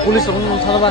Polis, kamu mau cari apa?